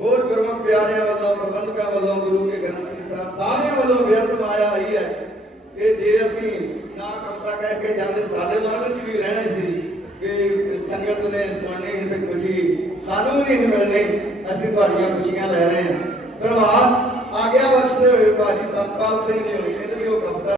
ਹੋਰ ਗੁਰਮੁਖ ਪਿਆਰਿਆਂ ਵੱਲੋਂ, ਪ੍ਰਬੰਧਕਾਂ ਵੱਲੋਂ, ਗੁਰੂ ਕੇ ਗ੍ਰੰਥੀ ਸਾਹਿਬ ਸਾਰਿਆਂ ਵੱਲੋਂ ਬੇਅੰਤ ਮਾਇਆ ਆਈ ਹੈ ਕਿ ਜੇ ਅਸੀਂ ਨਾ ਕਵਤਾ ਕਹਿ ਕੇ ਜਾਂਦੇ, ਸਾਡੇ ਮਨ ਵਿੱਚ ਵੀ ਰਹਿਣਾ ਸੀ ਕਿ ਸੰਗਤ ਨੇ ਸੁਣਨੀ ਸੀ ਤੇ ਖੁਸ਼ੀ ਸਾਨੂੰ ਵੀ ਨਹੀਂ ਮਿਲਣੀ, ਅਸੀਂ ਤੁਹਾਡੀਆਂ ਖੁਸ਼ੀਆਂ ਲੈ ਰਹੇ ਹਾਂ। ਧੰਨਵਾਦ। ਆਗਿਆ ਬਖਸ਼ਦੇ ਹੋਏ ਬਾਜੀ ਸਤਪਾਲ ਸਿੰਘ ਜੀ ਹੋਈ ਇਹਨੇ ਵੀ ਉਹ ਕਵਤਾ